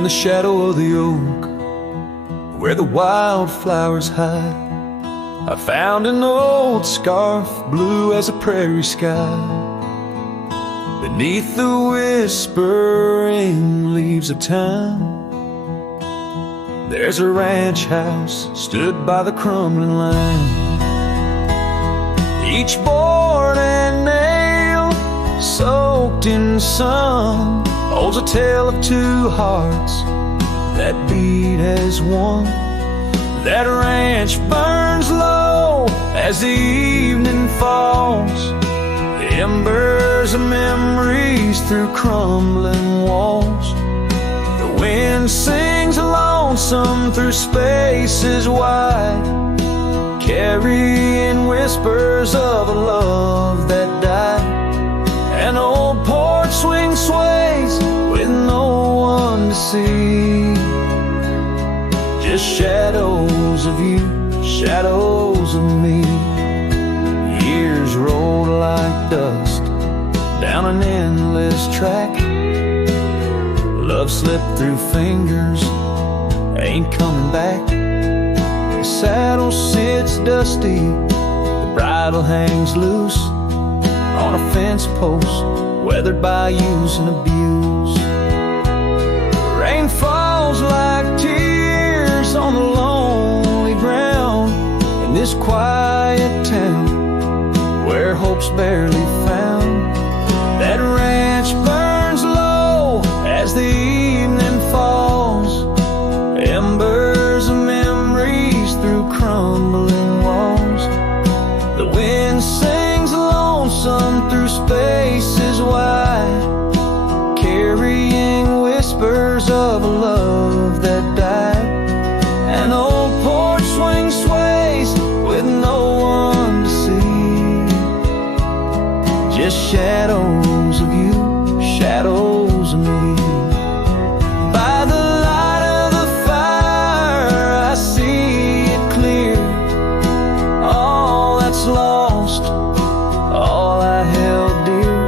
In the shadow of the oak, where the wildflowers hide, I found an old scarf, blue as a prairie sky. Beneath the whispering leaves of time, there's a ranch house stood by the crumbling line. Each board and nail soaked in sun holds a tale of two hearts that beat as one. That ranch burns low as the evening falls, the embers of memories through crumbling walls. The wind sings lonesome through spaces wide, carrying whispers of a love that died. An old porch swing sways with no one to see, just shadows of you, shadows of me. Years rolled like dust down an endless track. Love slipped through fingers, ain't coming back. The saddle sits dusty, the bridle hangs loose on a fence post, weathered by use and abuse. Rain falls like tears on the lonely ground in this quiet town where hope's barely found. That ranch burns low as the evening falls, embers of memories through crumbling walls. The wind sings lonesome through spaces wide, carrying whispers of a love that died. An old porch swing sways with no one to see, just shadows of you, shadows of me. By the light of the fire I see it clear, all that's lost, all I held dear.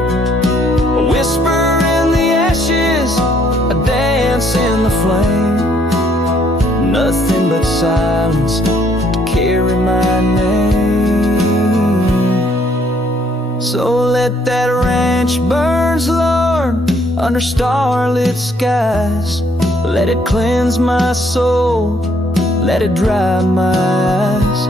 A whisper in the ashes, a dance in the flame, nothing but silence to carry my name. So let that ranch burn, Lord, under starlit skies. Let it cleanse my soul, let it dry my eyes.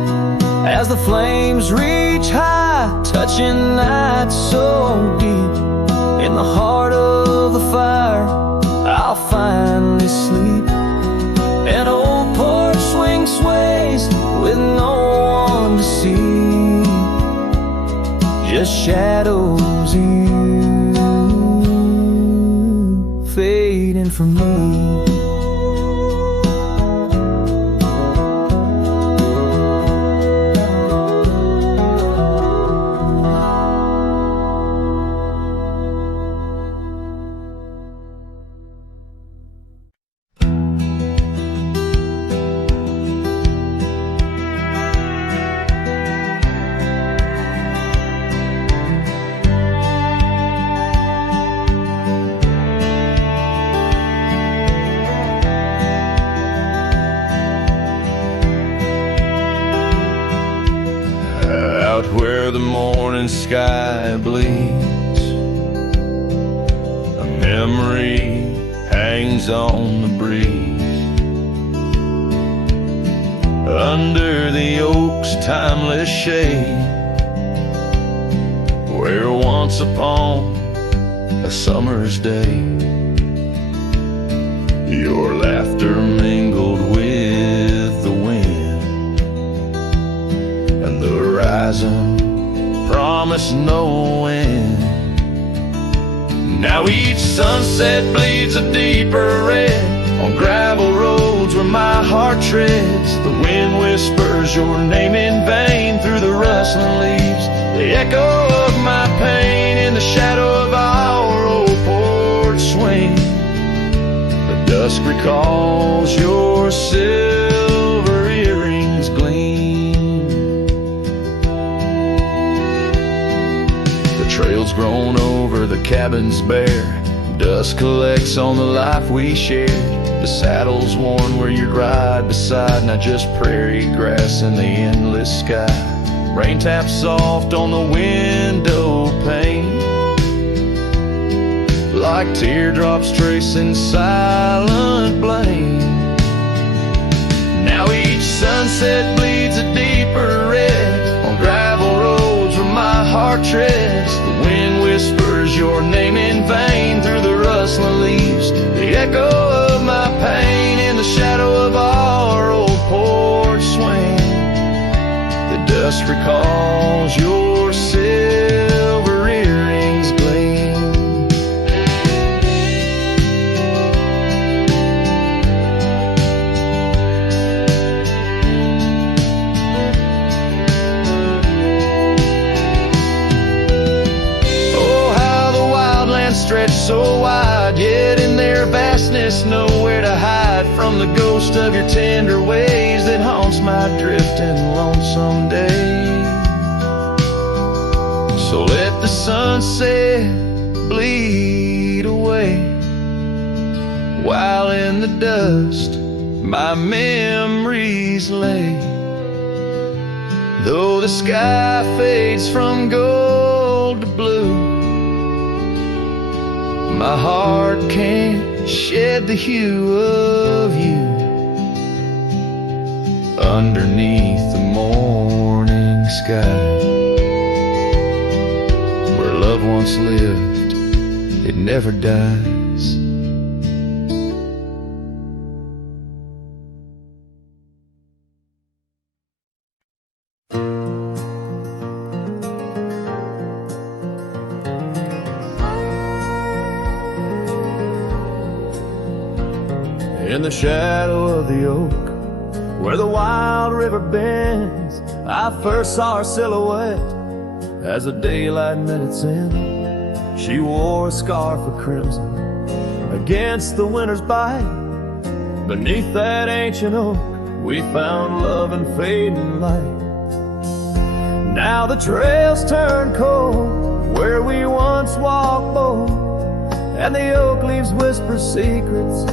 As the flames reach high, touching night so deep, in the heart of the fire I'll finally sleep. An old porch swing sways with no one to see, just shadows of you fading from me. Where the morning sky bleeds, a memory hangs on the breeze. Under the oak's timeless shade, where once upon a summer's day, your laughter mingled with the wind, and the horizon promised no end. Now each sunset bleeds a deeper red on gravel roads where my heart treads. The wind whispers your name in vain through the rustling leaves, the echo of my pain in the shadow of our old porch swing. The dusk recalls your silver earrings gleam. The trail's grown over, the cabin's bare, dust collects on the life we shared. The saddle's worn where you'd ride beside not just prairie grass and the endless sky. Rain taps soft on the window pane, like teardrops tracing silent blame. Now each sunset bleeds a deeper red on gravel roads where my heart treads. The wind whispers your name in vain through the rustling leaves, the echo of my pain in the shadow of our old porch swing. The dust recalls your silver earrings gleam. Oh, how the wildlands stretch so wide, yet in their vastness nowhere to hide from the ghost of your tender ways that haunts my drifting lonesome day. So let the sunset bleed away, while in the dust my memories lay. Though the sky fades from gold to blue, my heart can't shed the hue of you. Underneath the morning sky, where love once lived, it never dies. In the shadow of the oak, where the wild river bends, I first saw her silhouette as the daylight met its end. She wore a scarf of crimson against the winter's bite. Beneath that ancient oak, we found love and fading light. Now the trails turn cold where we once walked bold, and the oak leaves whisper secrets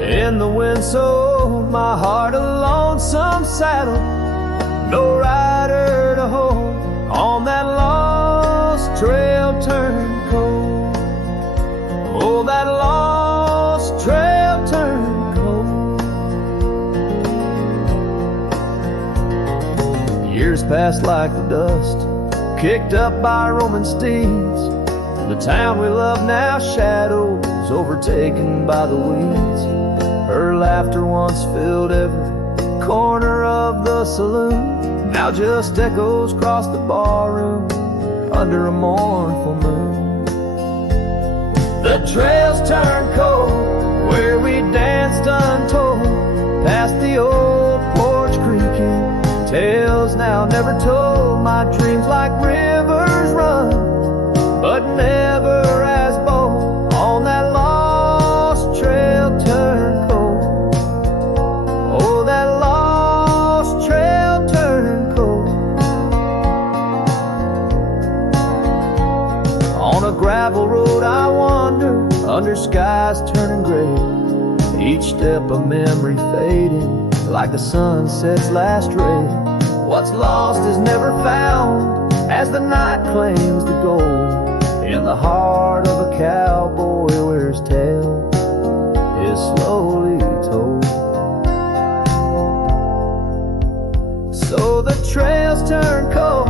in the wind. So my heart a lonesome saddle, no rider to hold, on that lost trail turned cold. Oh, that lost trail turned cold. Years passed like the dust kicked up by Roman steeds. The town we love now shadows overtaken by the weeds. Her laughter once filled every corner of the saloon, now just echoes across the barroom under a mournful moon. The trails turn cold where we danced untold, past the old porch creaking, tales now never told. My dreams like rivers run, but never as bold, on that lost trail turned cold. Oh, that lost trail turned cold. On a gravel road I wander, under skies turning gray, each step a memory fading like the sunset's last ray. What's lost is never found as the night claims the gold. In the heart of a cowboy where his tale is slowly told. So the trails turn cold,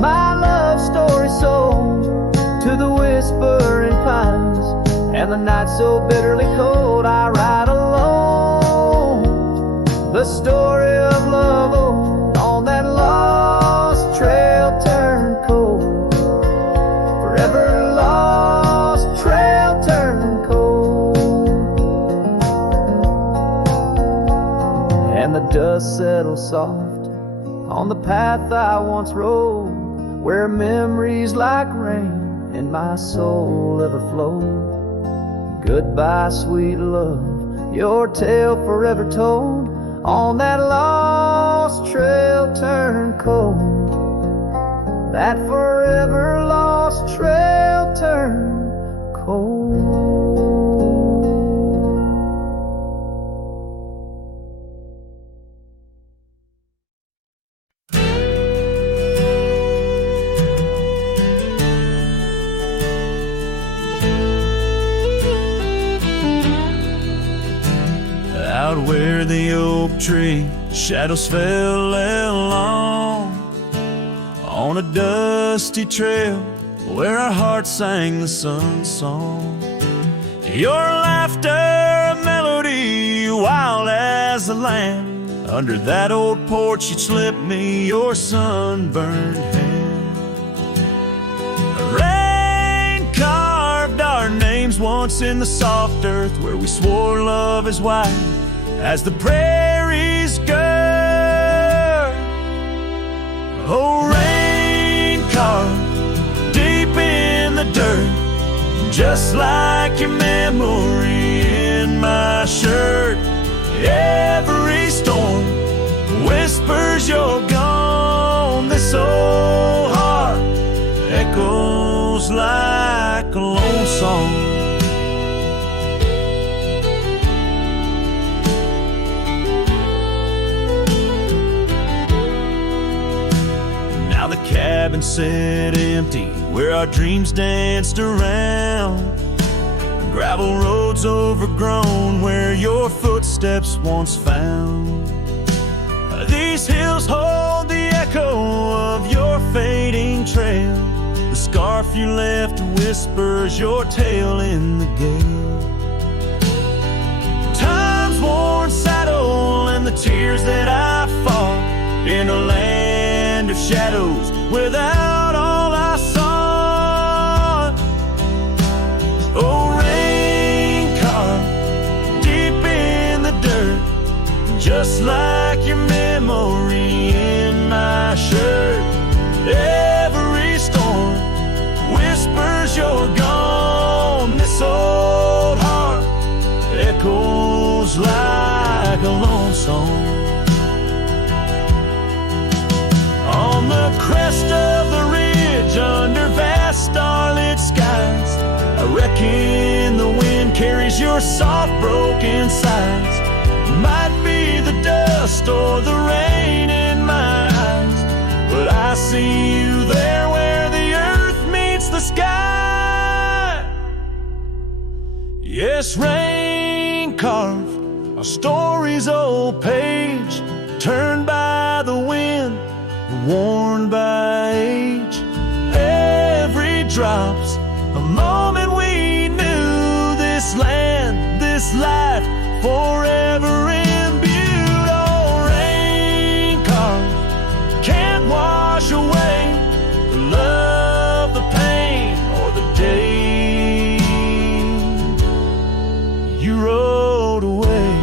my love story sold to the whispering pines, and the night so bitterly cold. I ride alone, the story of love old, on that lost trail turned cold. Forever lost trail turned cold. And the dust settles soft on the path I once rode, where memories like rain in my soul ever flow. Goodbye, sweet love, your tale forever told, on that lost trail turned cold. That forever lost trail turned cold. tree, shadows fell along on a dusty trail where our hearts sang the sun song. Your laughter, a melody, wild as the land. Under that old porch you'd slip me your sunburned hand. Rain carved our names once in the soft earth where we swore love is wide as the prairies gird. Oh, rain carved deep in the dirt, just like your memory in my shirt. Every storm whispers you're gone. This old heart echoes like a lone song. Now the cabin sat empty where our dreams danced around. Gravel roads overgrown where your footsteps once found. These hills hold the echo of your fading trail. The scarf you left whispers your tale in the gale. Time's worn saddle and the tears that I fought in a land of shadows without all I sought. Oh, just like your memory in my shirt. Every storm whispers you're gone. This old heart echoes like a lone song. On the crest of the ridge under vast starlit skies, I reckon the wind carries your soft broken sighs. Might be the dust or the rain in my eyes, but I see you there where the earth meets the sky. Yes, rain carved our story's old page, turned by the wind, worn by age. Every drop's a moment we knew. This land, this life, forever imbued. Oh, rain carved can't wash away the love, the pain, or the day you rode away.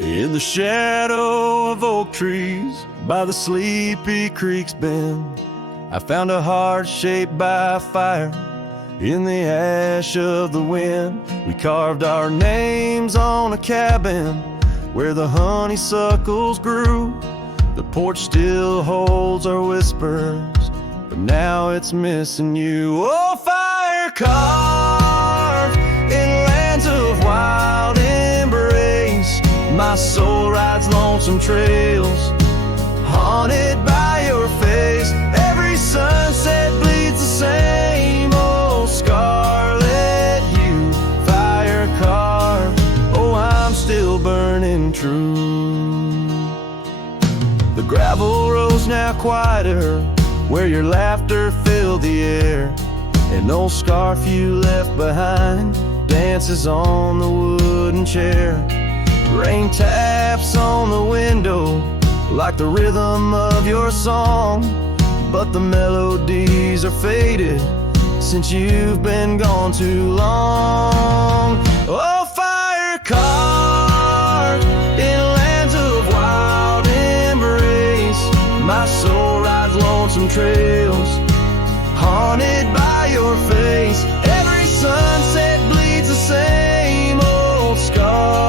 In the shadow of oak trees by the sleepy creek's bend, I found a heart shaped by fire in the ash of the wind. We carved our names on a cabin where the honeysuckles grew. The porch still holds our whispers, but now it's missing you. Oh, fire carved in lands of wild embrace, my soul rides lonesome trails, haunted by your face. Every sunset bleeds the same old scarlet hue. Fire carved, oh, I'm still burning true. The gravel road's now quieter, where your laughter filled the air. An old scarf you left behind dances on the wooden chair. Rain taps on the window like the rhythm of your song, but the melodies are faded since you've been gone too long. Oh, fire carved in lands of wild embrace, my soul rides lonesome trails, haunted by your face. Every sunset bleeds the same old scarlet.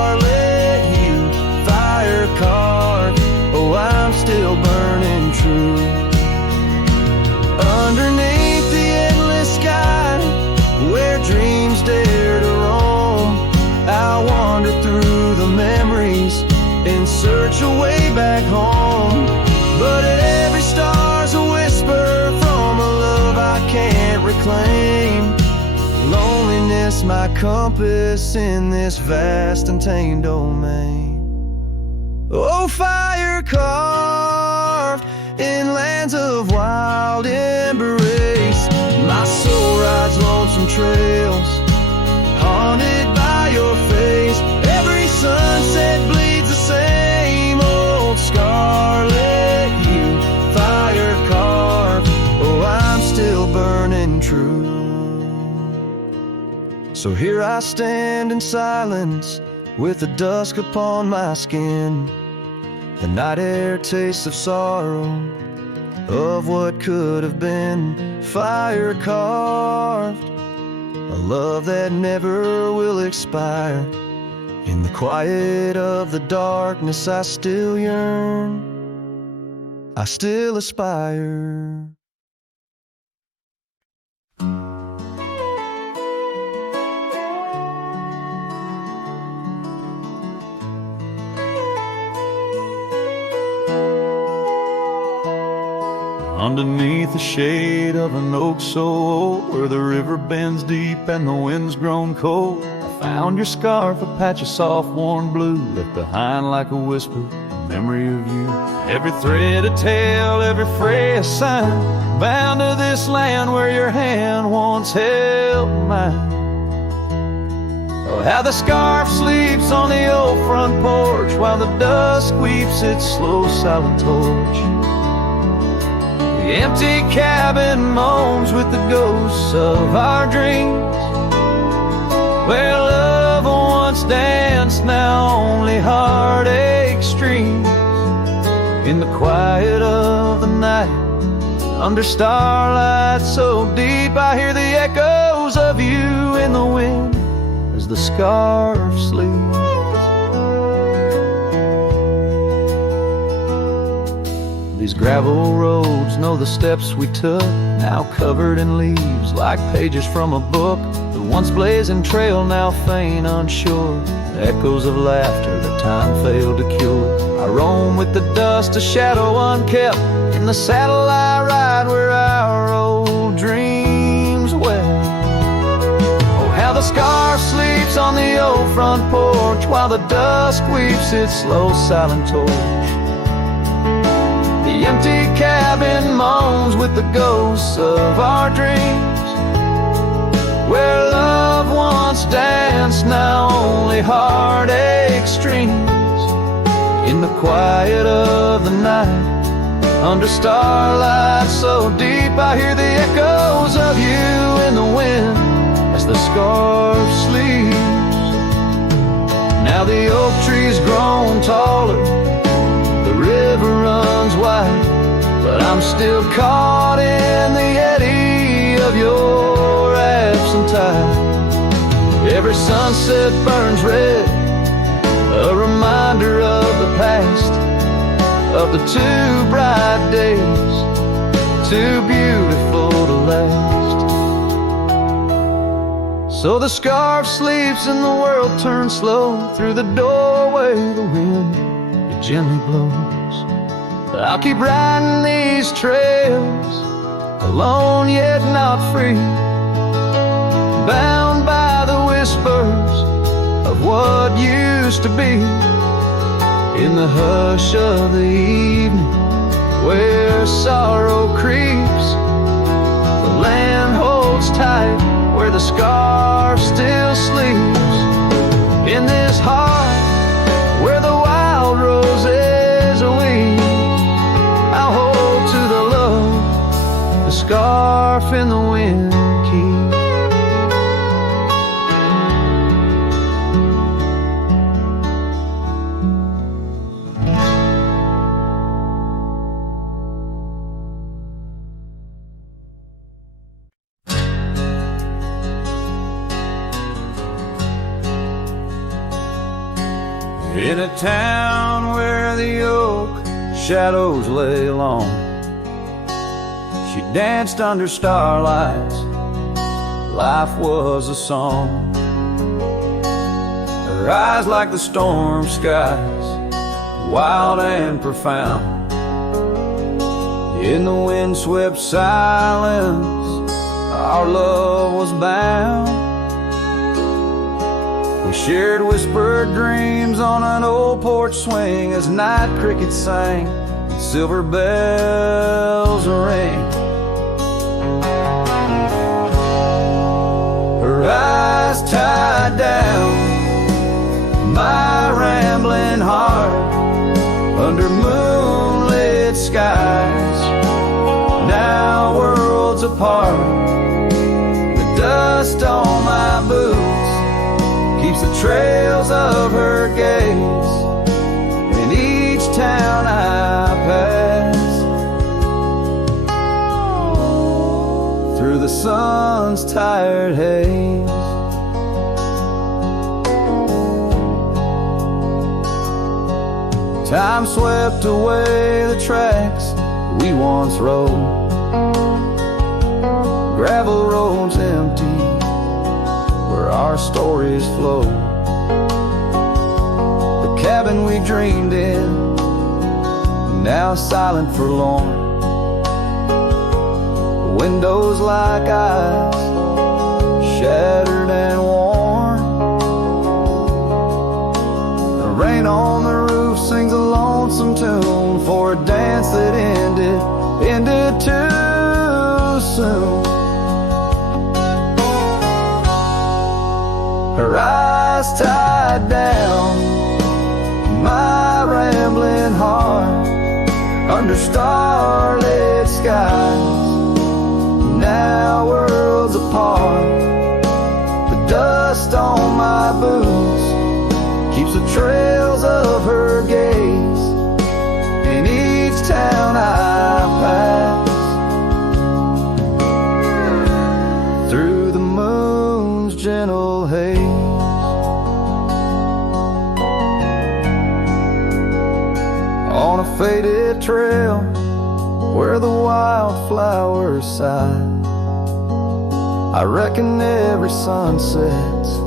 Oh, I'm still burning true. Underneath the endless sky, where dreams dare to roam, wander through the memories in search of way back home. But every star's a whisper from a love I can't reclaim. Loneliness my compass in this vast and tamed domain. Oh, fire carved in lands of wild embrace, my soul rides lonesome trails, haunted by your face. Every sunset bleeds the same old scarlet hue, fire carved. Oh, I'm still burning true. So here I stand in silence, with the dusk upon my skin. The night air tastes of sorrow, of what could have been. Fire carved, a love that never will expire. In the quiet of the darkness I still yearn, I still aspire. Underneath the shade of an oak so old, where the river bends deep and the wind's grown cold, I found your scarf, a patch of soft warm blue, left behind like a whisper, a memory of you. Every thread a tale, every fray a sign, bound to this land where your hand once held mine. Oh, how the scarf sleeps on the old front porch, while the dusk weeps its slow silent torch. The empty cabin moans with the ghosts of our dreams, where love once danced, now only heartache streams. In the quiet of the night, under starlight so deep, I hear the echoes of you in the wind as the scarf sleeps. These gravel roads know the steps we took, now covered in leaves like pages from a book. The once blazing trail now faint unsure, the echoes of laughter that time failed to cure. I roam with the dust, a shadow unkept, in the saddle I ride where our old dreams wept. Oh, how the scarf sleeps on the old front porch, while the dusk weeps its slow silent torch. The empty cabin moans with the ghosts of our dreams, where love once danced, now only heartache streams. In the quiet of the night, under starlight so deep, I hear the echoes of you in the wind as the scarf sleeps. Now the oak tree's grown taller, the river runs wide, but I'm still caught in the eddy of your absent tide. Every sunset burns red, a reminder of the past, of the two bright days, too beautiful to last. So the scarf sleeps and the world turns slow, through the doorway the wind it gently blows. I'll keep riding these trails, alone yet not free, bound by the whispers of what used to be. In the hush of the evening, where sorrow creeps, the land holds tight where the scarf still sleeps. In this heart where the wild roses weep, I'll hold to the love the scarf in the wind keeps. In a town where the oak shadows lay long, she danced under starlights, life was a song. Her her eyes like the storm skies, wild and profound. In the windswept silence, our love was bound. We shared whispered dreams on an old porch swing as night crickets sang and silver bells ring. Her eyes tied down my rambling heart under moonlit skies, now worlds apart. The dust on my boots keeps the trails of her gaze in each town I pass, through the sun's tired haze. Time swept away the tracks we once rode, gravel roads empty where our stories flow. The cabin we dreamed in, now silent forlorn. The windows like eyes, shattered and worn. The rain on the roof sings a lonesome tune for a dance that ended too soon. Her eyes tied down my rambling heart under starlit skies, now worlds apart. The dust on my boots keeps the trails of her gaze in each town I pass, through the moon's gentle haze. On a faded trail where the wildflowers sigh, I reckon every sunset's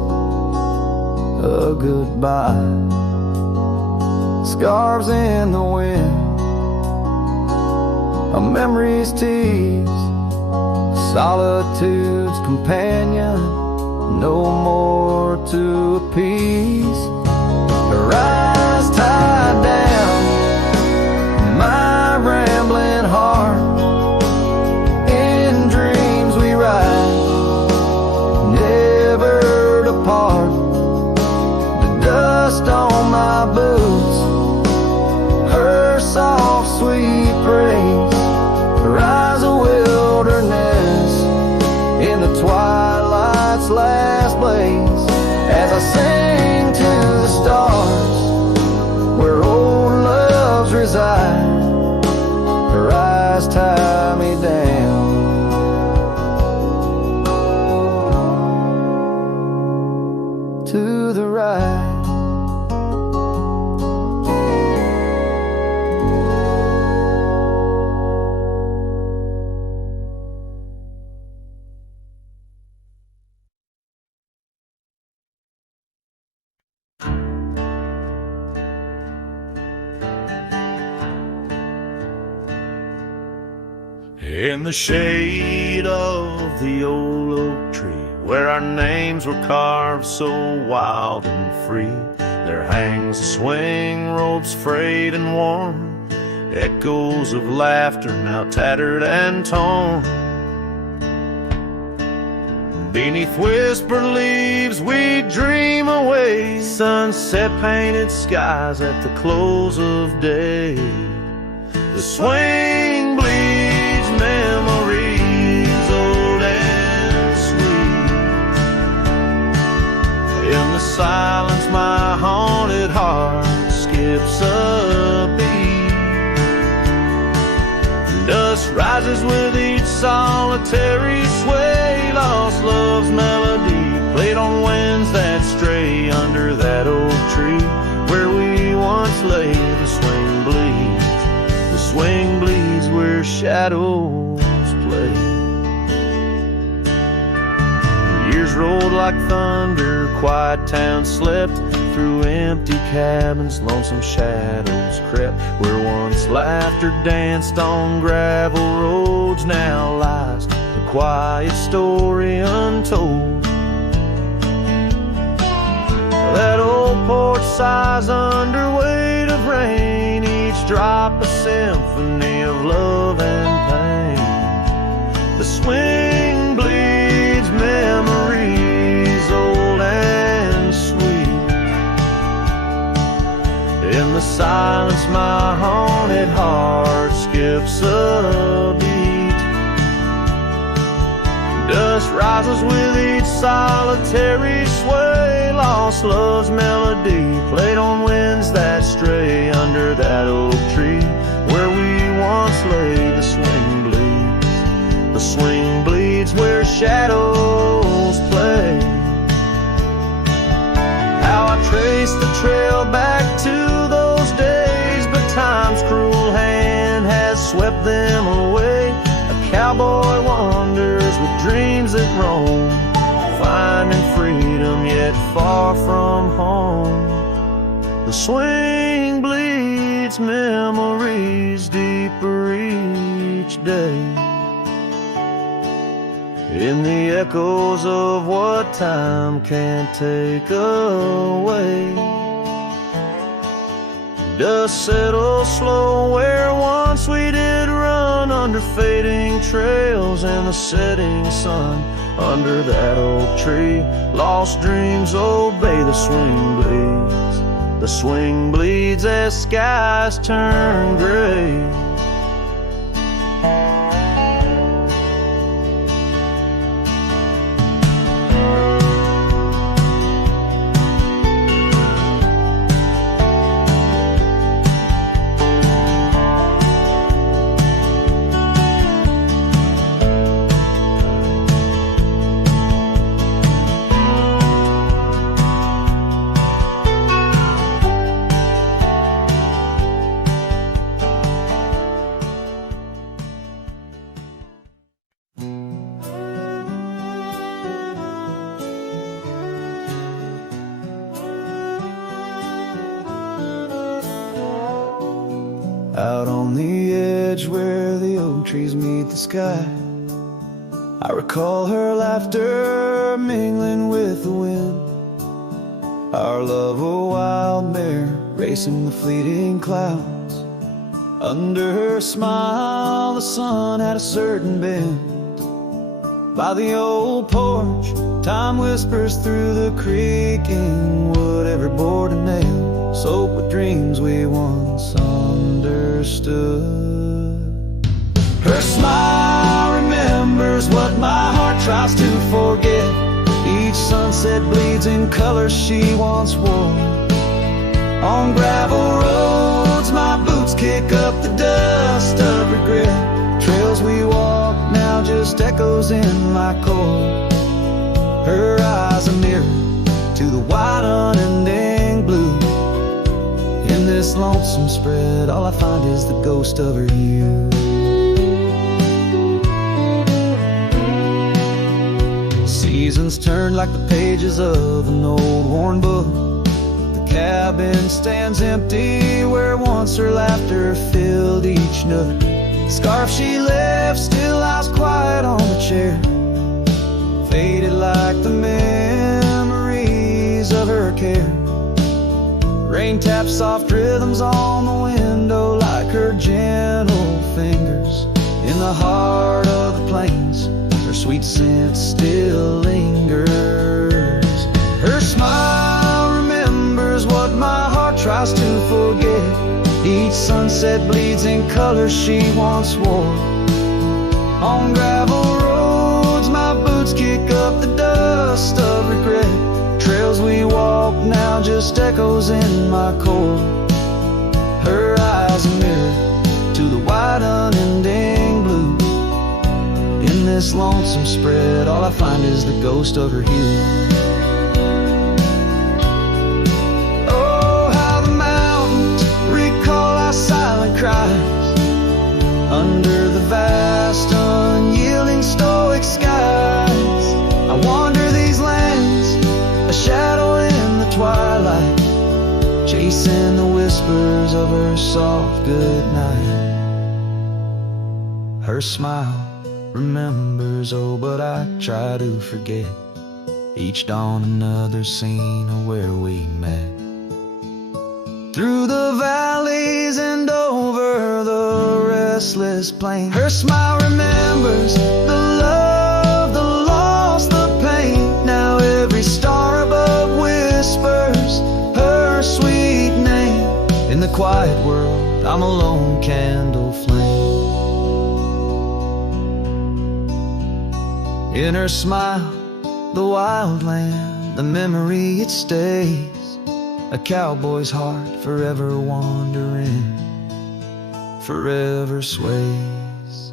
a goodbye. Scarves in the wind, a memory's tease, solitude's companion, no more to appease. Her eyes tied down my rambling heart, in dreams we ride, never to part. The dust on my boots, her soft sweet praise, her eyes a wilderness in the twilight's last blaze. As I sing to the stars where old loves reside, her eyes tie me down to the right. In the shade of the old oak tree, where our names were carved so wild and free, there hangs a swing, ropes frayed and worn, echoes of laughter now tattered and torn. Beneath whispered leaves we dream away, sunset painted skies at the close of day. The swing bleeds memories old and sweet. In the silence my haunted heart skips a beat. Dust rises with each solitary sway, lost love's melody played on winds that stray under that old tree where we once lay. The swing bleeds, the swing bleeds where shadows play. The years rolled like thunder, quiet town slept, through empty cabins, lonesome shadows crept. Where once laughter danced on gravel roads, now lies the quiet story untold. That old porch sighs under weight of rain, each drop a symphony of love and pain. The swing bleeds memories old and sweet. In the silence my haunted heart skips a beat. Dust rises with each solitary sway, lost love's melody played on winds that stray. Under that oak tree where we once lay, the swing bleeds. The swing bleeds where shadows play. How I trace the trail back to those days, but time's cruel hand has swept them away. A cowboy wanders with dreams that roam, finding freedom yet far from home. The swing bleeds memories deeper each day, in the echoes of what time can't take away. Dust settles slow where once we did run, under fading trails and the setting sun. Under that oak tree, lost dreams obey. The swing bleeds. The swing bleeds as skies turn gray. Out on the edge where the oak trees meet the sky, I recall her laughter mingling with the wind. Our love a wild mare racing the fleeting clouds. Under her smile the sun had a certain bend. By the old porch time whispers through the creaking wood, every board and nail soaked with dreams we once understood. Her smile remembers what my heart tries to forget. Each sunset bleeds in colors she once wore. On gravel roads my boots kick up the dust of regret. Trails we walk now just echoes in my core. Her eyes a mirror to the wide unending blue. In this lonesome spread all I find is the ghost of her youth. Seasons turn like the pages of an old worn book. The cabin stands empty where once her laughter filled each nook. The scarf she left still lies quiet on the chair, faded like the memories of her care. Rain taps soft rhythms on the window like her gentle fingers. In the heart of the plains her sweet scent still lingers. Her smile remembers what my heart tries to forget. Each sunset bleeds in colors she once wore. On gravel roads my boots kick up the dust of regret. Trails we walk now just echoes in my core. Her eyes a mirror to the wide unending blue. In this lonesome spread all I find is the ghost of her hue. Oh, how the mountains recall our silent cries under the vast unyielding stoic skies. I wander these lands, a shadow in the twilight, chasing the whispers of her soft goodnight. Her smile remembers, oh, but I try to forget. Each dawn another scene of where we met. Through the valleys and over the restless plain, her smile remembers the love, the loss, the pain. Now every star above whispers her sweet name. In the quiet world, I'm a lone candle flame. In her smile, the wild land, the memory it stays. A cowboy's heart forever wandering, forever sways.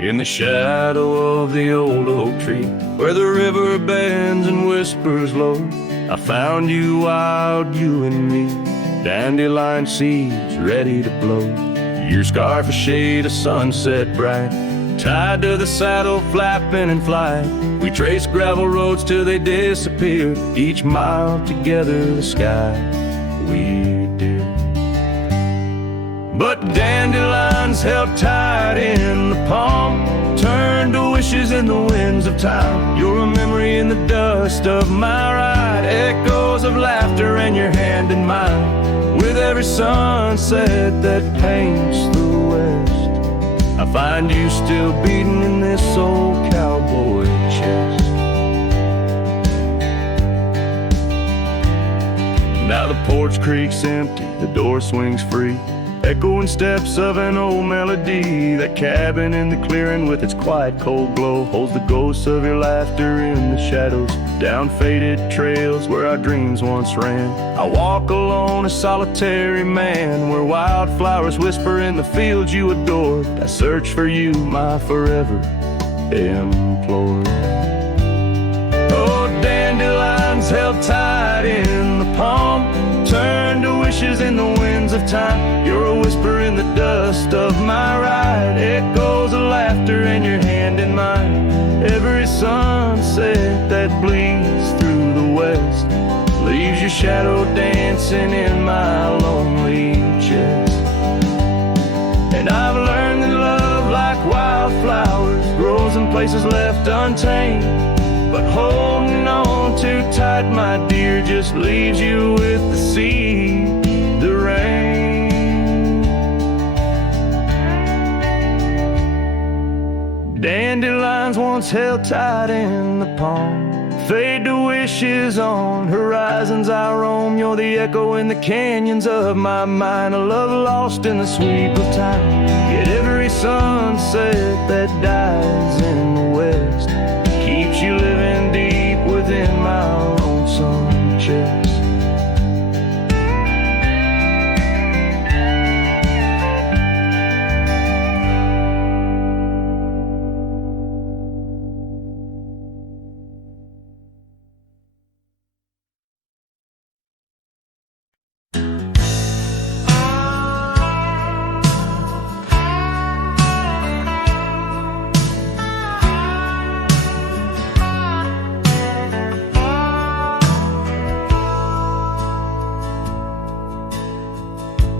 In the shadow of the old oak tree, where the river bends and whispers low, I found you, wild, you and me, dandelion seeds ready to blow. Your scarf a shade of sunset bright, tied to the saddle flapping in flight. We traced gravel roads till they disappeared, each mile together the sky we did. But dandelions held tight in the palm turned to wishes in the winds of time. You're a memory in the dust of my ride, echoes of laughter and your hand in mine. With every sunset that paints the west, I find you still beating in this old cowboy chest. Now the porch creaks empty, the door swings free, echoing steps of an old melody. That cabin in the clearing with its quiet cold glow holds the ghosts of your laughter in the shadows, down faded trails where our dreams once ran. I walk alone, a solitary man, where wildflowers whisper in the fields you adored. I search for you, my forever implored. Oh, dandelions held tight in the palm turn to wishes in the winds of time. You're a whisper in the dust of my ride, echoes of laughter and your hand in mine. Every sunset that bleeds through the west leaves your shadow dancing in my lonely chest. And I've learned that love, like wildflowers, grows in places left untamed. But holding on too tight, my dear, just leaves you with the sea, the rain. Dandelions once held tight in the palm fade to wishes on horizons I roam. You're the echo in the canyons of my mind, a love lost in the sweep of time. Yet every sunset that dies in the west keeps you living deep within my lonesome chest.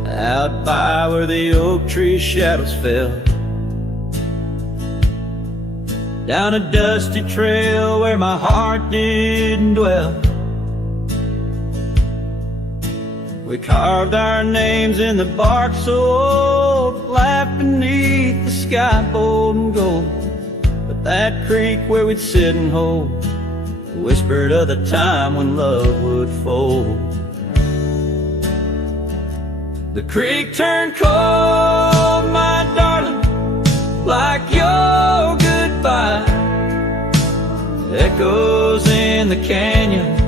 Out by where the oak tree shadows fell, down a dusty trail where my heart didn't dwell, we carved our names in the bark so old, laughed beneath the sky bold and gold. But that creek where we'd sit and hold whispered of the time when love would fold. The creek turned cold, my darling, like your goodbye. Echoes in the canyon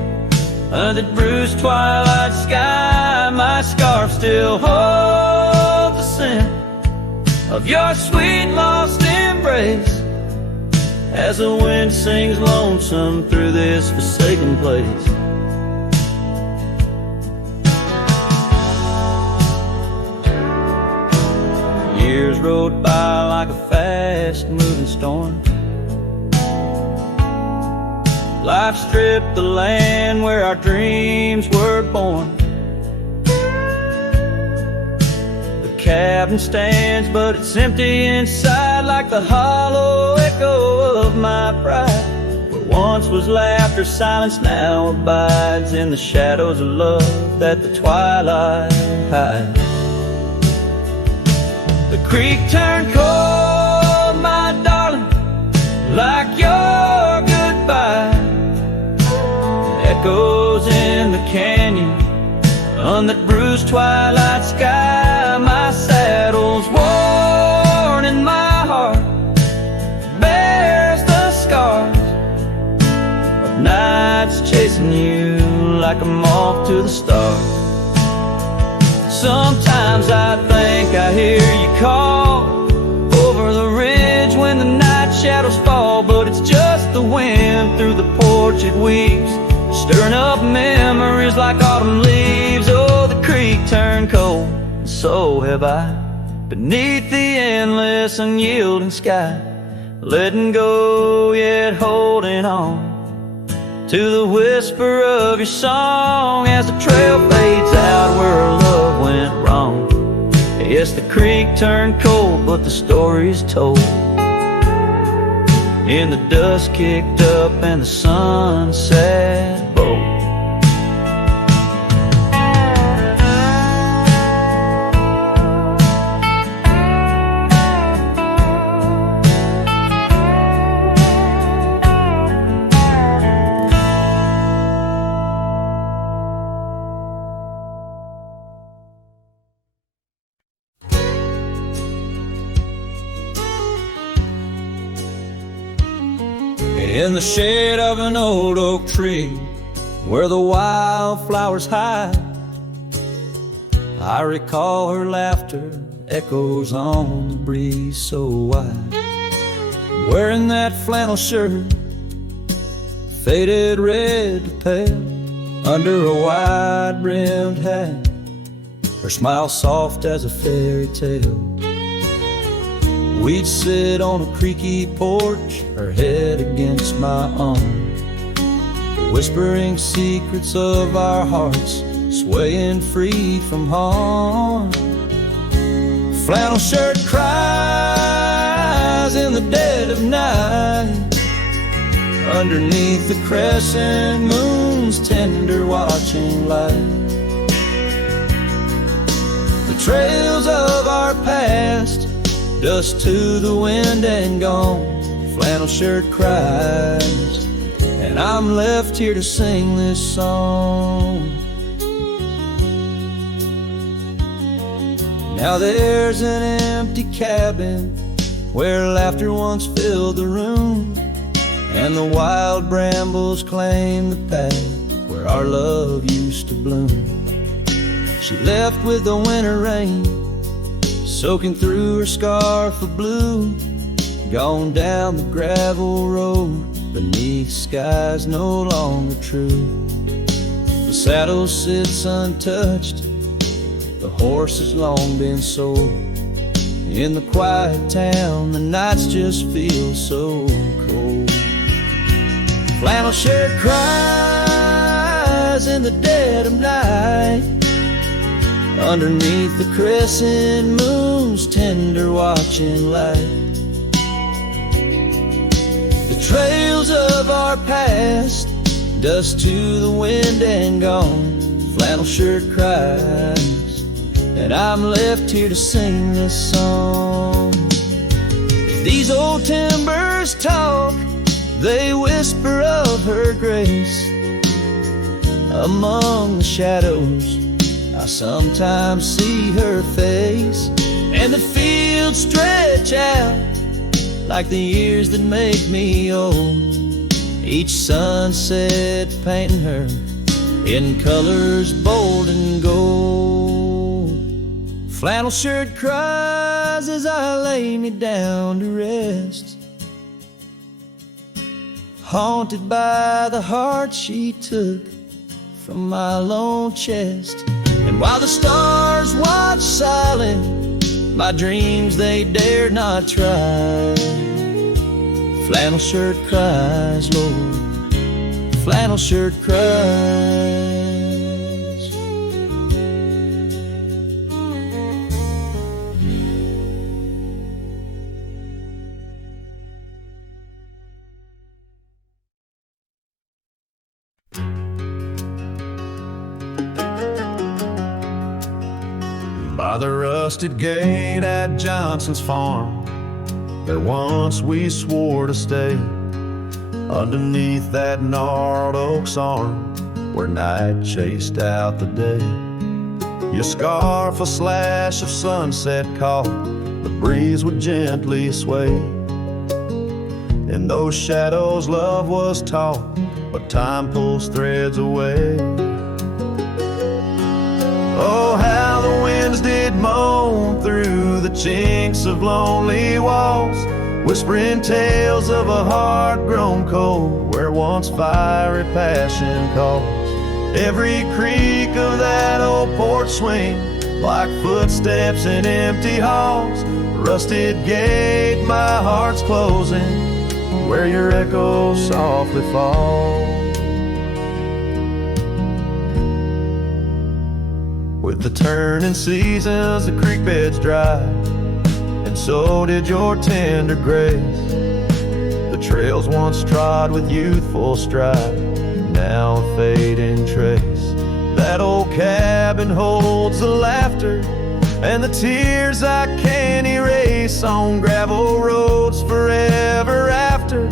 of the bruised twilight sky. My scarf still holds the scent of your sweet lost embrace as the wind sings lonesome through this forsaken place. Years rode by like a fast-moving storm. Life stripped the land where our dreams were born. The cabin stands, but it's empty inside, like the hollow echo of my pride. What once was laughter, silence now abides in the shadows of love that the twilight hides. The creek turned cold, my darling, like your goodbye. Echoes in the canyon on that bruised twilight sky. My saddle's worn and my heart bears the scars of nights chasing you like a moth to the stars. Sometimes I think I hear you call over the ridge when the night shadows fall, but it's just the wind through the porch it weaves, stirring up memories like autumn leaves. Oh, the creek turned cold, and so have I, beneath the endless unyielding sky, letting go yet holding on to the whisper of your song as the trail fades out where our love went wrong. Yes, the creek turned cold, but the story's told in the dust kicked up and the sunset boat. In the shade of an old oak tree, where the wildflowers hide, I recall her laughter echoes on the breeze so wide. Wearing that flannel shirt, faded red to pale, under a wide-brimmed hat, her smile soft as a fairy tale. We'd sit on a creaky porch, her head against my arm, whispering secrets of our hearts, swaying free from harm. Flannel shirt cries in the dead of night, underneath the crescent moon's tender watching light. The trails of our past, dust to the wind and gone. Flannel shirt cries, and I'm left here to sing this song. Now there's an empty cabin where laughter once filled the room, and the wild brambles claim the path where our love used to bloom. She left with the winter rain soaking through her scarf of blue, gone down the gravel road beneath skies no longer true. The saddle sits untouched, the horse has long been sold. In the quiet town, the nights just feel so cold. Flannel shirt cries in the dead of night, underneath the crescent moon's tender watching light. The trails of our past, dust to the wind and gone. Flannel shirt cries, and I'm left here to sing this song. These old timbers talk, they whisper of her grace. Among the shadows I sometimes see her face, and the fields stretch out like the years that make me old. Each sunset painting her in colors bold and gold. Flannel shirt cries as I lay me down to rest, haunted by the heart she took from my lone chest. And while the stars watch silent my dreams they dared not try. Flannel shirt cries, Lord, flannel shirt cries. By the rusted gate at Johnson's farm, there once we swore to stay. Underneath that gnarled oak's arm, where night chased out the day. Your scarf a slash of sunset caught, the breeze would gently sway. In those shadows love was taught, but time pulls threads away. Oh, how the winds did moan through the chinks of lonely walls, whispering tales of a heart grown cold, where once fiery passion calls. Every creak of that old porch swing, like footsteps in empty halls. Rusted gate, my heart's closing, where your echo softly falls. With the turning seasons, the creek beds dry, and so did your tender grace. The trails once trod with youthful stride, now a fading trace. That old cabin holds the laughter and the tears I can't erase. On gravel roads forever after,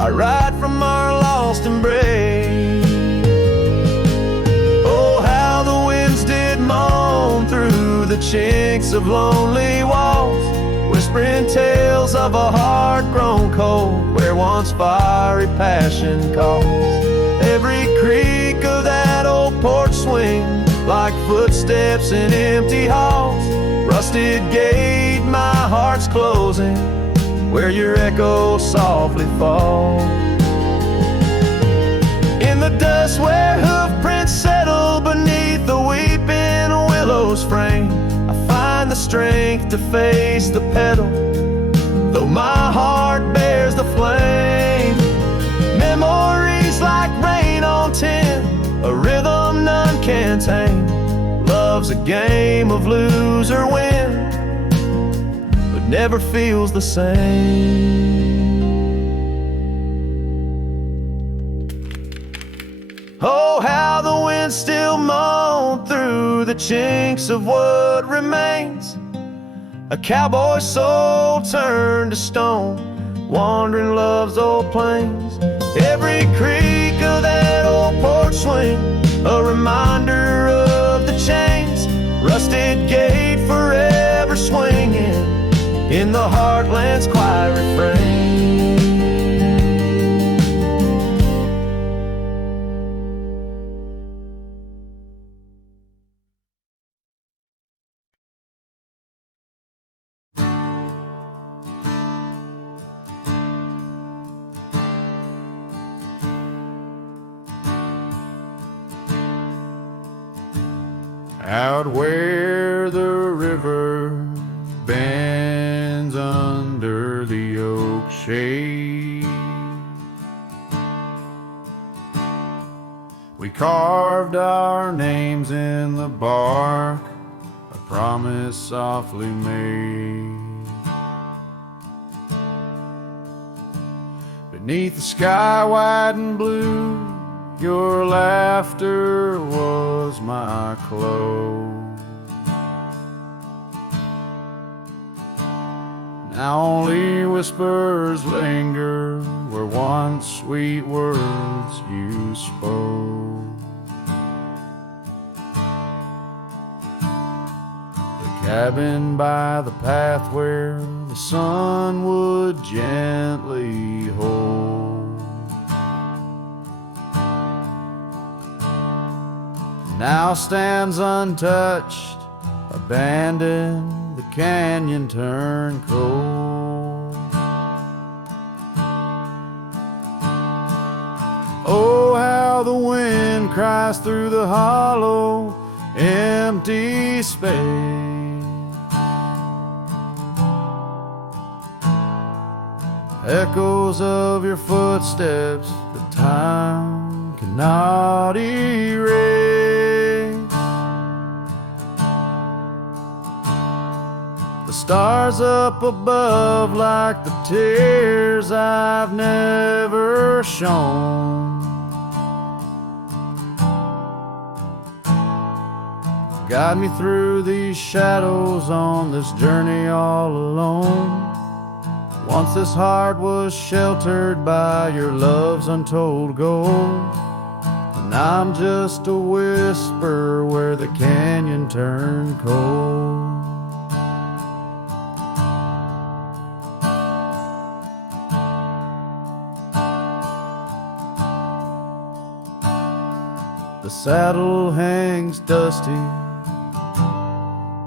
I ride from our lost embrace. Oh, how the winds did moan through the chinks of lonely walls, whispering tales of a heart grown cold, where once fiery passion calls. Every creak of that old porch swing, like footsteps in empty halls. Rusted gate, my heart's closing, where your echo softly falls. In the dust where hoof prints settle beneath the weeping willow's frame, I find the strength to face the pedal, though my heart bears the flame. Memories like rain on tin, a rhythm none can tame. Love's a game of lose or win, but never feels the same. Oh, how the wind still moan through the chinks of what remains. A cowboy soul turned to stone, wandering love's old plains. Every creak of that old porch swing, a reminder of the chains. Rusted gate forever swinging in the heartland's quiet refrain. Out where the river bends under the oak shade, we carved our names in the bark, a promise softly made. Beneath the sky white and blue, your laughter was my clothes. Now only whispers linger where once sweet words you spoke. The cabin by the path where the sun would gently hold now stands untouched, abandoned, the canyon turned cold. Oh, how the wind cries through the hollow, empty space. Echoes of your footsteps that time cannot erase. The stars up above like the tears I've never shown. Guide me through these shadows on this journey all alone. Once this heart was sheltered by your love's untold gold, and I'm just a whisper where the canyon turned cold. The saddle hangs dusty,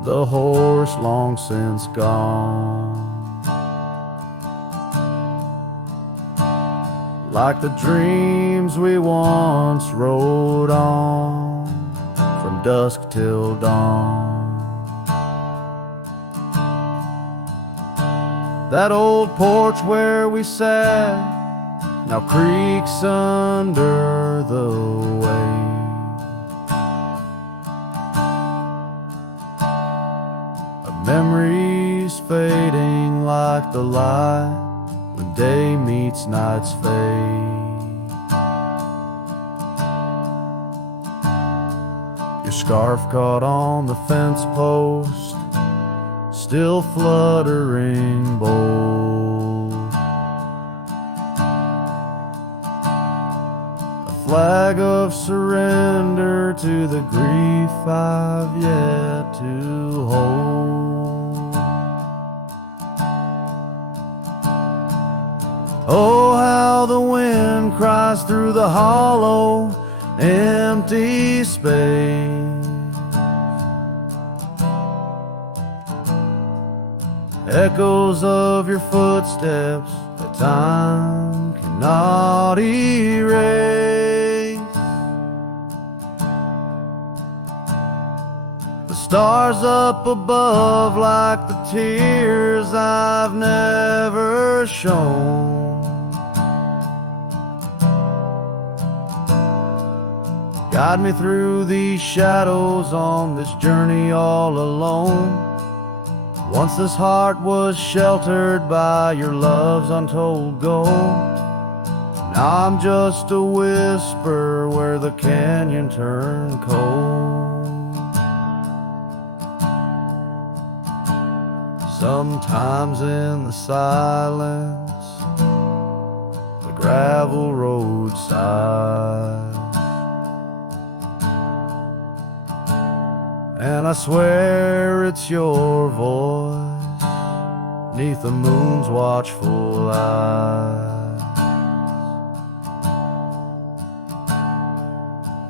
the horse long since gone. Like the dreams we once rode on from dusk till dawn. That old porch where we sat now creaks under the weight. Memories fading like the light when day meets night's fade. Your scarf caught on the fence post, still fluttering bold. A flag of surrender to the grief I've yet to hold. Oh, how the wind cries through the hollow, empty space. Echoes of your footsteps that time cannot erase. The stars up above like the tears I've never shown. Guide me through these shadows on this journey all alone. Once this heart was sheltered by your love's untold gold. Now I'm just a whisper where the canyon turned cold. Sometimes in the silence, the gravel roadside, and I swear it's your voice 'neath the moon's watchful eyes.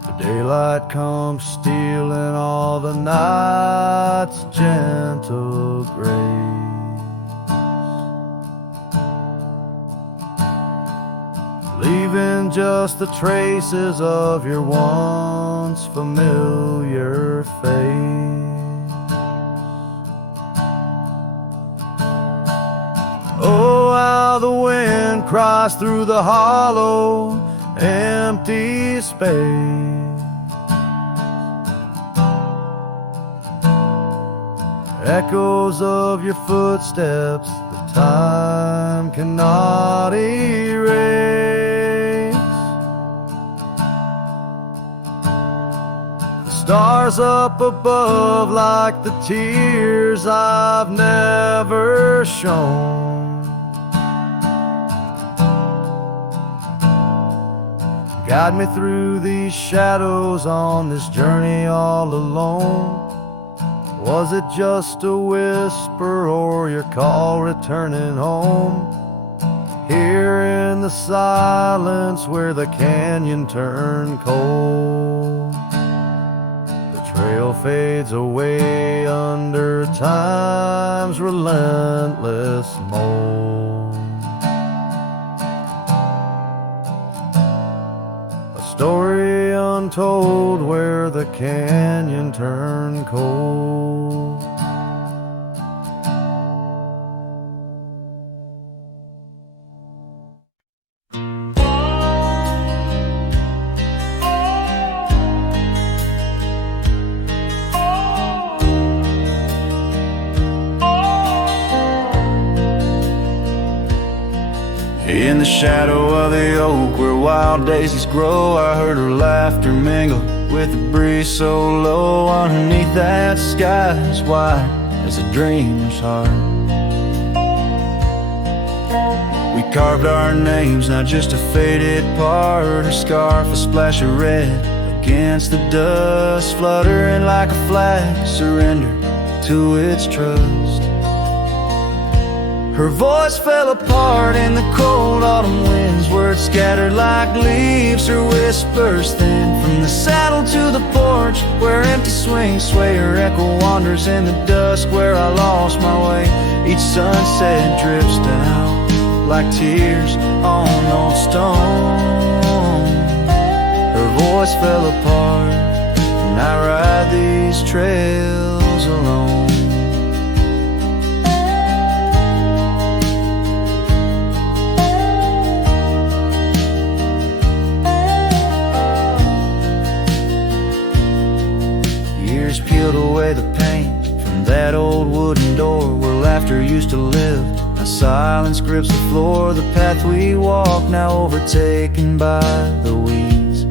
The daylight comes stealing all the night's gentle grace, leaving just the traces of your once familiar face. Oh, how the wind cries through the hollow, empty space. Echoes of your footsteps that time cannot erase. The stars up above like the tears I've never shown. Guide me through these shadows on this journey all alone. Was it just a whisper or your call returning home? Here in the silence where the canyon turned cold, the trail fades away under time's relentless mold. Story untold where the canyon turned cold. in the shadow of the oak where wild daisies grow. I heard her laughter mingle with the breeze so low. Underneath that sky as wide as a dreamer's heart. We carved our names, not just a faded part. Her scarf, a splash of red against the dust, fluttering like a flag, surrender to its trust. Her voice fell apart in the cold autumn winds, words scattered like leaves. Her whispers thin from the saddle to the porch, where empty swings sway. Her echo wanders in the dusk, where I lost my way. Each sunset drips down like tears on old stone. Her voice fell apart, and I ride these trails alone. Years peeled away the paint from that old wooden door where laughter used to live. Now silence grips the floor, the path we walk now overtaken by the weeds.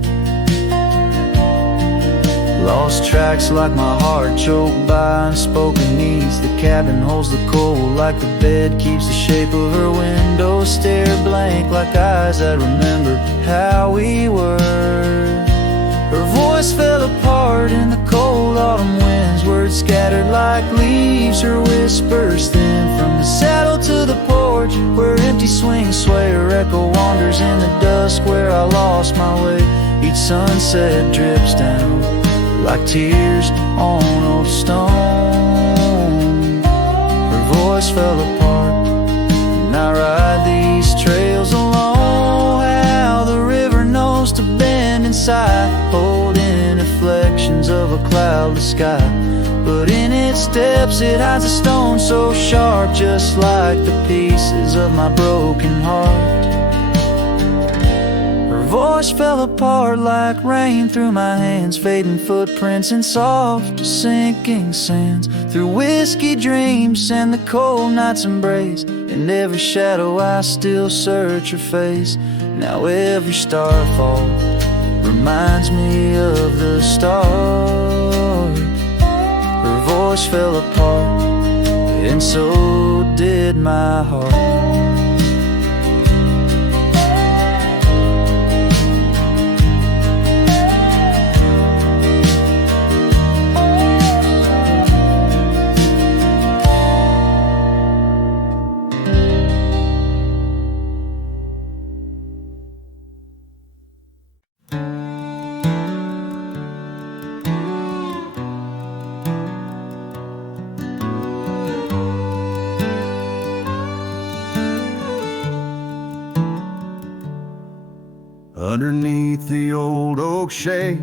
Lost tracks like my heart, choked by unspoken needs. The cabin holds the cold like the bed keeps the shape of her window. Stare blank like eyes that remember how we were. Her voice fell apart in the cold autumn winds, words scattered like leaves. Her whispers thin from the saddle to the porch, where empty swings sway. Her echo wanders in the dusk, where I lost my way. Each sunset drips down like tears on old stone. Her voice fell apart, and I ride these trails alone. How the river knows to bend inside, holding reflections of a cloudless sky. But in its depths it hides a stone so sharp, just like the pieces of my broken heart. Her voice fell apart like rain through my hands, fading footprints in soft sinking sands. Through whiskey dreams and the cold night's embrace, in every shadow I still search her face. Now every starfall reminds me of the start. Her voice fell apart, and so did my heart. Underneath the old oak shade,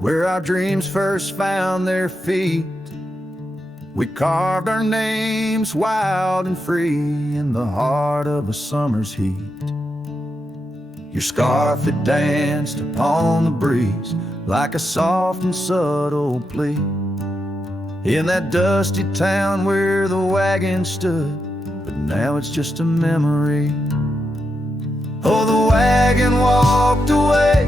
where our dreams first found their feet, we carved our names wild and free in the heart of a summer's heat. Your scarf had danced upon the breeze like a soft and subtle plea. In that dusty town where the wagon stood, but now it's just a memory. Oh, the wagon walked away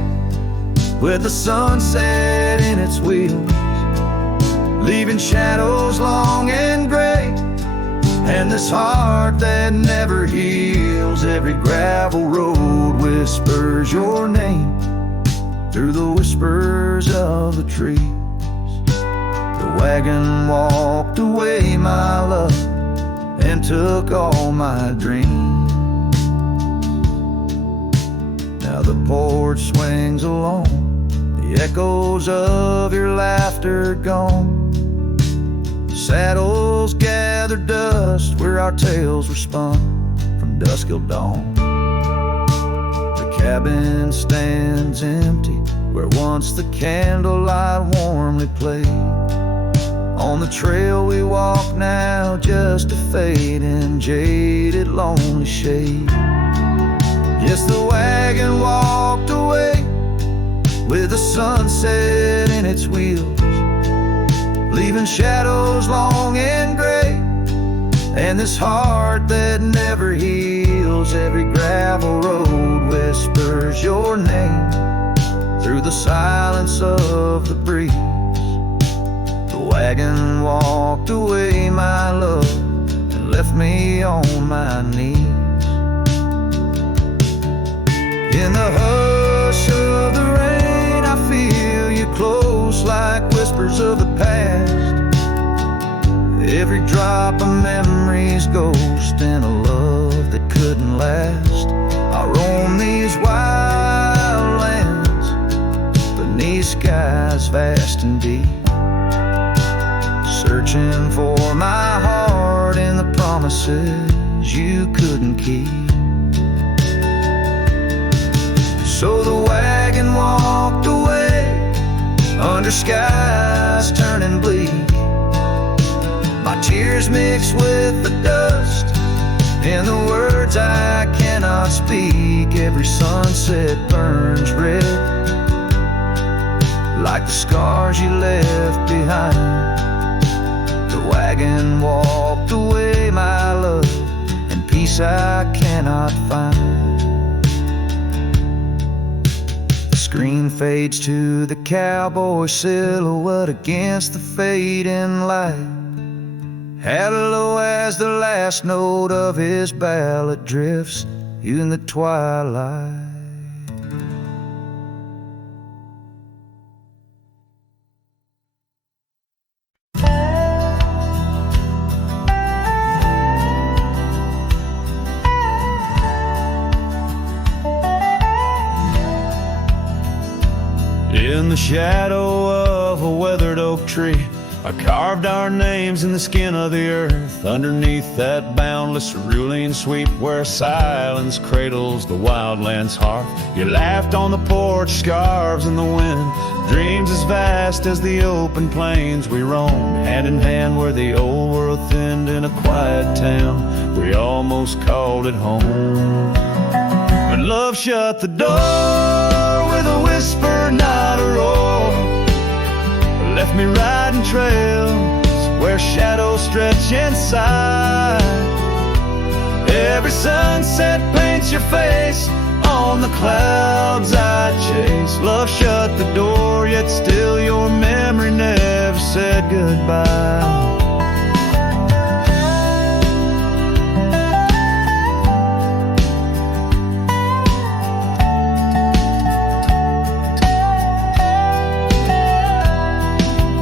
with the sunset in its wheels, leaving shadows long and gray, and this heart that never heals. Every gravel road whispers your name through the whispers of the trees. The wagon walked away, my love, and took all my dreams. Now the porch swings along, the echoes of your laughter gone. Saddles gather dust where our tales were spun from dusk till dawn. The cabin stands empty where once the candlelight warmly played. On the trail we walk now, just a fading, jaded, lonely shade. Yes, the wagon walked away with the sunset in its wheels, leaving shadows long and gray, and this heart that never heals. echoes, every gravel road whispers your name through the silence of the breeze. The wagon walked away, my love, and left me on my knees. In the hush of the rain, I feel you close like whispers of the past. Every drop of memory's ghost in a love that couldn't last. I roam these wild lands beneath skies vast and deep, searching for my heart in the promises you couldn't keep. So the wagon walked away under skies turning bleak. My tears mix with the dust and the words I cannot speak. Every sunset burns red like the scars you left behind. The wagon walked away, my love, and peace I cannot find. The screen fades to the cowboy silhouette against the fading light. Hello as the last note of his ballad drifts in the twilight. In the shadow of a weathered oak tree, I carved our names in the skin of the earth. Underneath that boundless cerulean sweep where silence cradles the wildland's heart. You laughed on the porch, scarves in the wind, dreams as vast as the open plains we roamed. Hand in hand where the old world thinned in a quiet town, we almost called it home. But love shut the door with a whisper, not a roar. Left me riding trails where shadows stretch inside. Every sunset paints your face on the clouds I chase. Love shut the door, yet still your memory never said goodbye.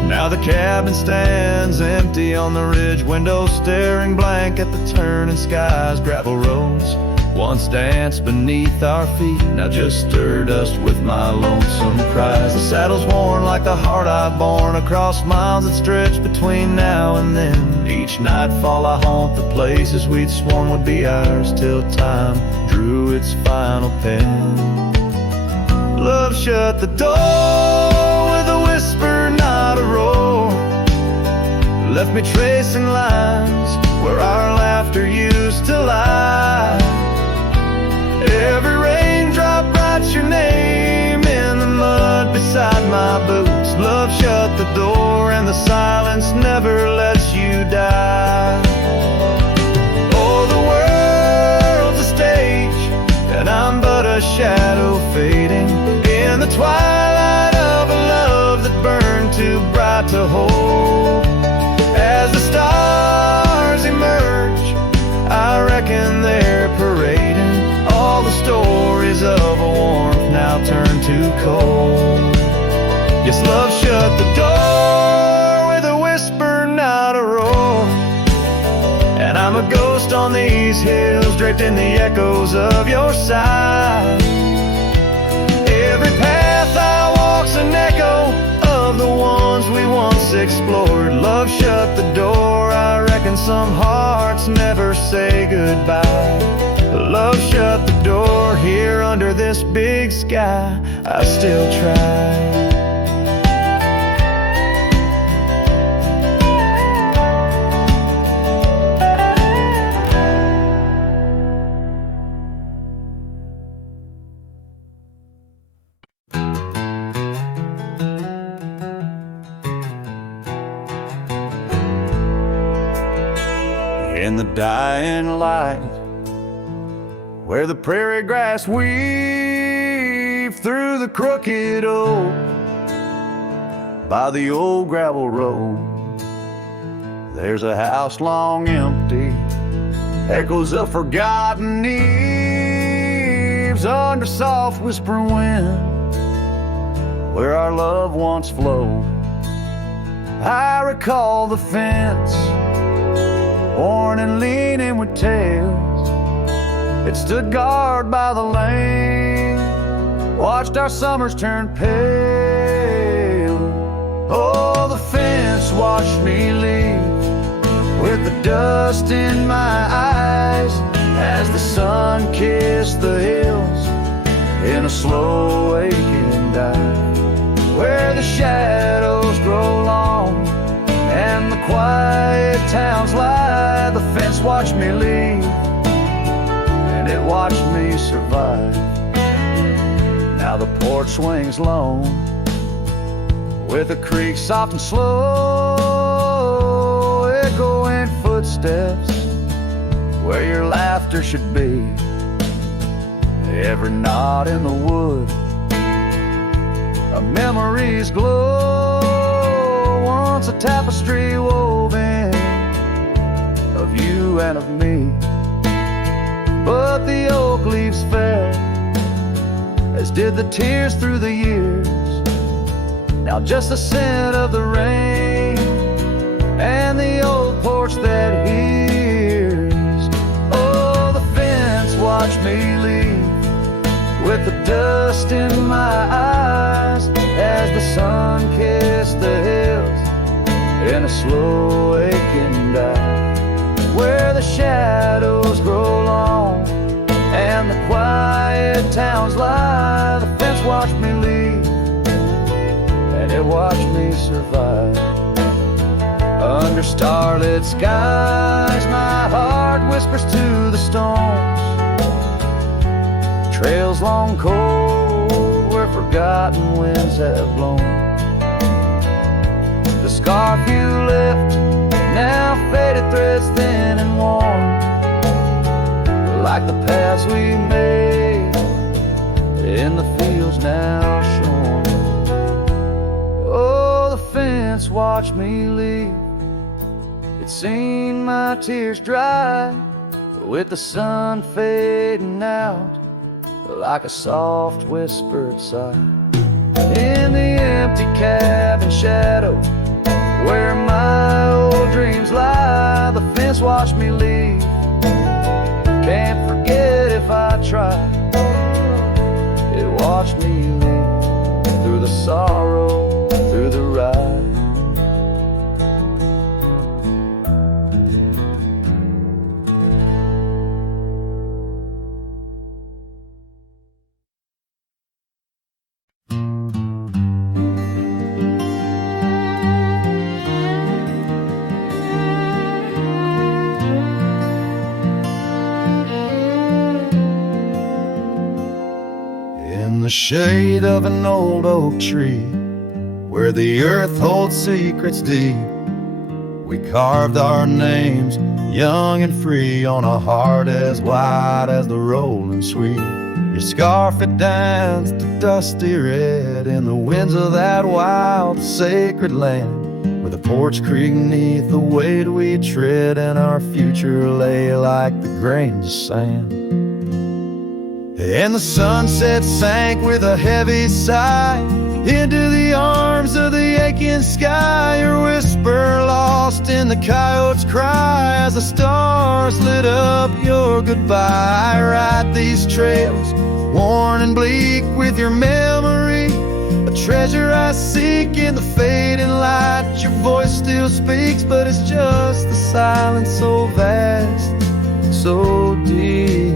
Now the cabin stands empty on the ridge, windows staring blank at the turning skies. Gravel roads once danced beneath our feet, now just stir dust with my lonesome cries. The saddle's worn like the heart I've borne across miles that stretch between now and then. Each nightfall I haunt the places we'd sworn would be ours till time drew its final pen. Love shut the door with a whisper, not a roar. Left me tracing lines where our laughter used to lie. Every raindrop writes your name in the mud beside my boots. Love shut the door and the silence never lets you die. Oh, the world's a stage and I'm but a shadow fading in the twilight of a love that burned too bright to hold. As the stars emerge, I reckon they're parading all the stories of a warmth now turned to cold. Yes, love shut the door with a whisper, not a roar. And I'm a ghost on these hills, draped in the echoes of your side. Every path I walk's an echo of the ones we once explored. Love shut the door, I reckon some hearts never say goodbye. Love shut the door, here under this big sky, I still try. In the dying light, where the prairie grass weaves through the crooked oak, by the old gravel road. There's a house long empty, echoes of forgotten eves under soft whispering wind, where our love once flowed. I recall the fence, worn and leaning with tails. It stood guard by the lane, watched our summers turn pale. Oh, the fence watched me leave, with the dust in my eyes, as the sun kissed the hills in a slow aching dive, where the shadows grow long and the quiet towns lie. The fence watched me leave, and it watched me survive. Now the porch swings lone, with a creak soft and slow, echoing footsteps where your laughter should be. Every knot in the wood, a memory's glow, once a tapestry woven of you and of me. But the oak leaves fell, as did the tears through the years. Now just the scent of the rain and the old porch that hears. Oh, the fence watched me leave, with the dust in my eyes, as the sun kissed the hills in a slow aching dive, where the shadows grow long and the quiet towns lie. The fence watched me leave, and it watched me survive. Under starlit skies, my heart whispers to the stones, trails long cold where forgotten winds have blown. The scarf you left, now faded threads thin and worn, like the paths we made in the fields now shorn. Oh, the fence watched me leave, it's seen my tears dry, with the sun fading out like a soft whispered sigh. In the empty cabin shadow, where my old dreams lie, the fence watched me leave, can't forget if I try. It watched me leave, through the sorrow, through the ride. In the shade of an old oak tree, where the earth holds secrets deep, we carved our names, young and free, on a heart as wide as the rolling sweet. Your scarf it danced a dusty red in the winds of that wild sacred land, where the porch creak neath the weight we tread, and our future lay like the grains of sand. And the sunset sank with a heavy sigh into the arms of the aching sky, your whisper lost in the coyote's cry as the stars lit up your goodbye. I ride these trails, worn and bleak with your memory, a treasure I seek in the fading light. Your voice still speaks, but it's just the silence so vast, so deep.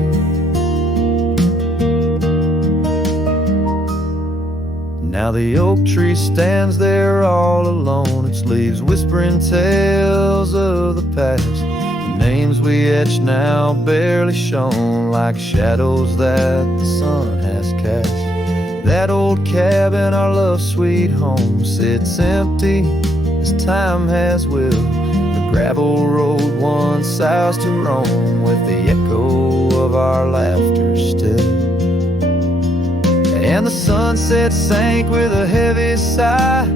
Now the oak tree stands there all alone, its leaves whispering tales of the past. The names we etched now barely shown, like shadows that the sun has cast. That old cabin, our love sweet home, sits empty as time has willed. The gravel road once ours to roam, with the echo of our laughter still. And the sunset sank with a heavy sigh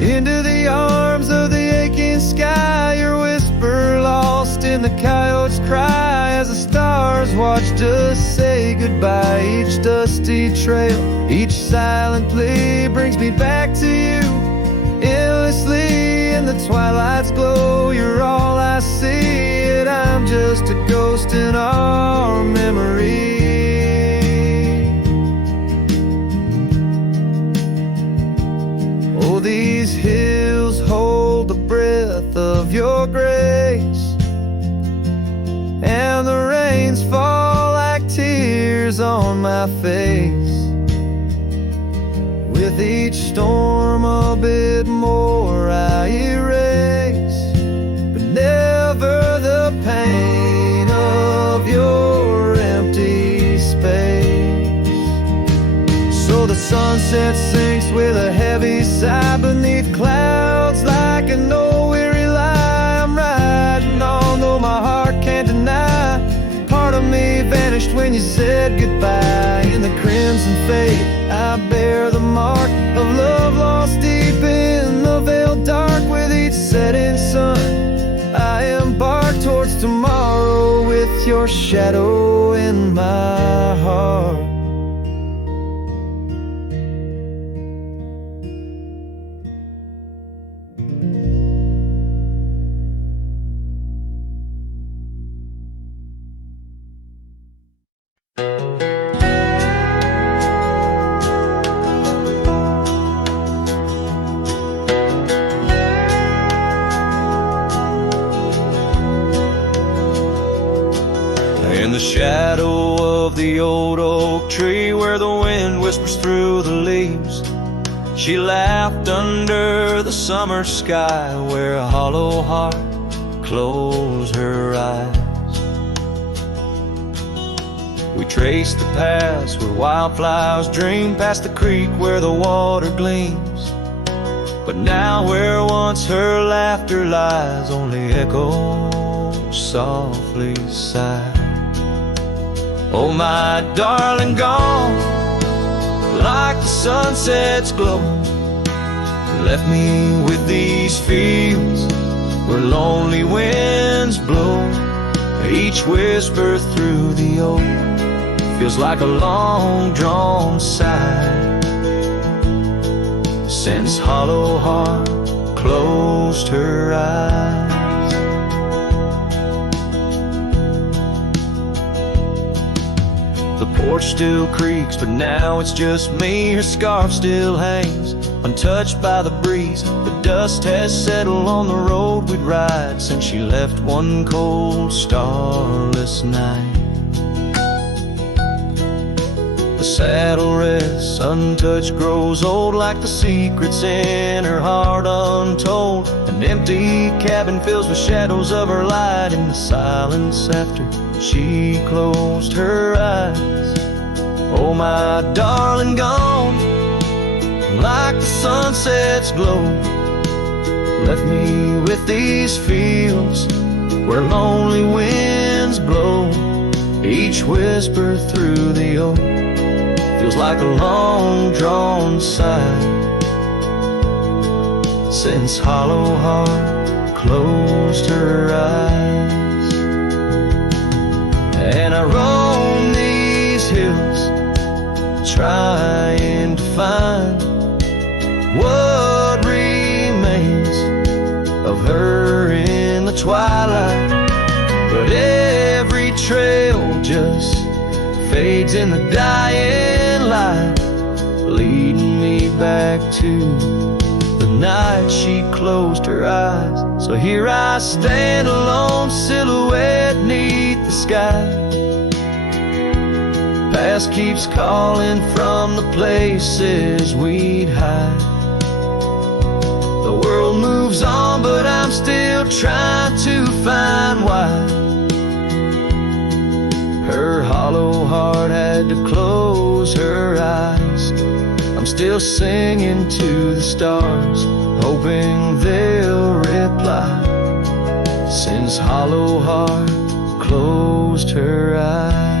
into the arms of the aching sky. Your whisper lost in the coyote's cry as the stars watched us say goodbye. Each dusty trail, each silent plea brings me back to you endlessly. In the twilight's glow, you're all I see, and I'm just a ghost in our memory. Oh, these hills hold the breath of your grace, and the rains fall like tears on my face. With each storm a bit more I erase, but never the pain of your empty space. So the sunset sinks with a heavy sigh beneath clouds like an old weary lie. I'm riding on though my heart can't deny. Part of me vanished when you said goodbye. In the crimson fade I bear the mark of love lost deep in the veiled dark. With each setting sun I embark towards tomorrow with your shadow in my heart. In the shadow of the old oak tree where the wind whispers through the leaves, she laughed under the summer sky where a hollow heart closed her eyes. We traced the paths where wildflowers dream, past the creek where the water gleams. But now where once her laughter lies, only echoes softly sigh. Oh, my darling, gone like the sunset's glow, left me with these fields where lonely winds blow. Each whisper through the oak feels like a long-drawn sigh, since hollow heart closed her eyes. The porch still creaks, but now it's just me. Her scarf still hangs, untouched by the breeze. The dust has settled on the road we'd ride since she left one cold, starless night. The saddle rests, untouched, grows old, like the secrets in her heart untold. An empty cabin fills with shadows of her light in the silence after she closed her eyes. Oh, my darling, gone like the sunset's glow, left me with these fields where lonely winds blow. Each whisper through the oak feels like a long-drawn sigh, since hollow heart closed her eyes. And I roam these hills trying to find what remains of her in the twilight, but every trail just fades in the dying light, leading me back to the night she closed her eyes. So here I stand, a lone silhouette neath the sky. Past keeps calling from the places we'd hide. The world moves on, but I'm still trying to find why her hollow heart had to close her eyes. I'm still singing to the stars, hoping they'll reply, since hollow heart closed her eyes.